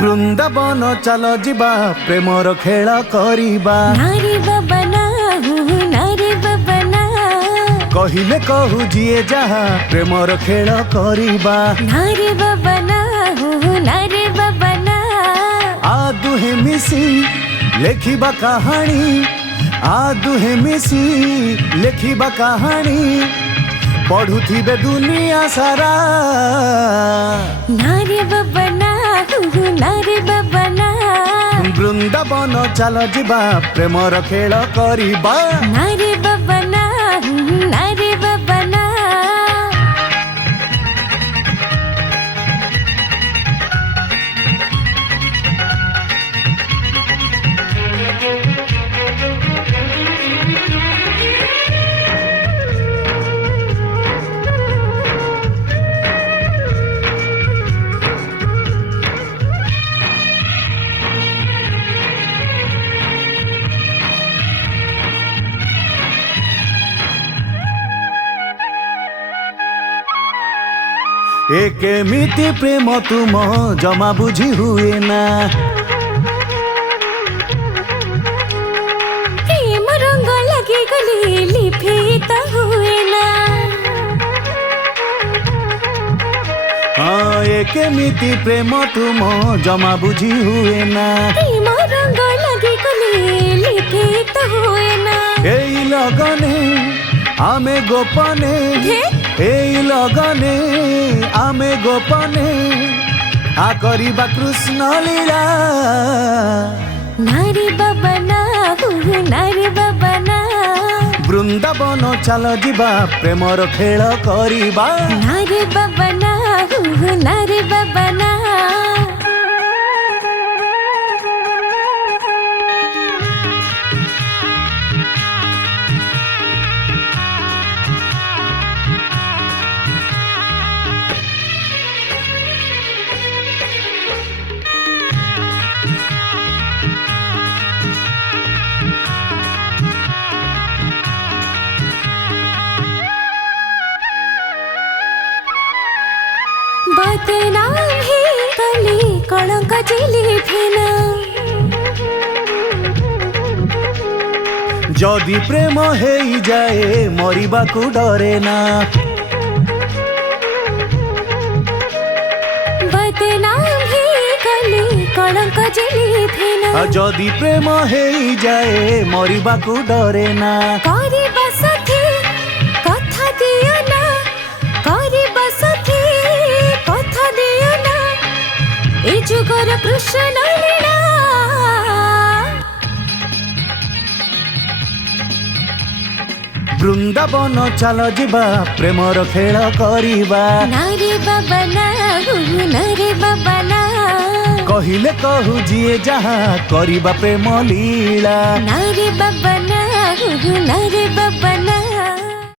বৃন্দাবন চাল ଯିବା ପ୍ରେମର ଖେଳ କରିବା। ନାରୀ ବାବା ନା ନାରୀ ବାବା ନା କହିଲେ କହୁ ଯିଏ ଯାହା ପ୍ରେମର ଖେଳ କରିବା। ନାରୀ ବାବା ନା ନାରୀ ବାବା ନା ଆ ଦୁହେଁ ମିଶି ଲେଖିବା କାହାଣୀ, ଆ ଦୁହେଁ ମିଶି ଲେଖିବା କାହାଣୀ, ପଢୁଥିବେ ଦୁନିଆ ସାରା। ନାରୀ ବାବା ନା ନାରୀ ବାବା ନା ବୃନ୍ଦାବନ ଚାଲ ଯିବା ପ୍ରେମର ଖେଳ କରିବା। ନାରୀ ବାବା ନା ନାରୀ ବାବା ନା ଏ କେମିତି ପ୍ରେମ ତୁମ ଜମା ବୁଝି ହୁଏ ନା। ପ୍ରେମ ରଙ୍ଗ ଲାଗିଗଲେ ଲିପିତ ହୁଏ ନା। ହଁ ଏ କେମିତି ପ୍ରେମ ତୁମ ଜମା ବୁଝି ହୁଏ ନା। ପ୍ରେମ ରଙ୍ଗ ଲାଗିଗଲେ ଲିପିତ ହୁଏ ନା। ଏଇ লগନେ ଆମେ ଗୋପନେ, ଏଇ লগନେ ଆମେ ଗୋପନେ ଆ କରିବା କୃଷ୍ଣ ଲୀଳା। ନାରୀ ବାବା ନା ନାରୀ ବାବା ନା ବୃନ୍ଦାବନ ଚାଲ ଯିବା ପ୍ରେମର ଖେଳ କରିବା। ନାରୀ ବାବା ନା ନାରୀ ବାବା ନା बदनाम ही कली कलंक जिली फेना। যদি প্রেম হেই যায় মরিବାକୁ ডরে না। बदनाम ही कली कलंक जिली फेना। যদি প্রেম হেই যায় মরিବାକୁ ডরে না। କରିବା ସାଥୀ କଥା ଦିଅ ନା, କରିବା ସାଥୀ କଥା ଦିଅ ନା, ଏ ଯୁଗର କୃଷ୍ଣ ଲୀଳା। ବୃନ୍ଦାବନ ଚାଲ ଯିବା ପ୍ରେମର ଖେଳ କରିବା। ନାରୀ ବାବା ନା ନାରୀ ବାବା ନା କହିଲେ କହୁ ଯିଏ ଯାହା କରିବା ପ୍ରେମ ଲୀଳା। ନାରୀ ବାବା ନା ନାରୀ ବାବା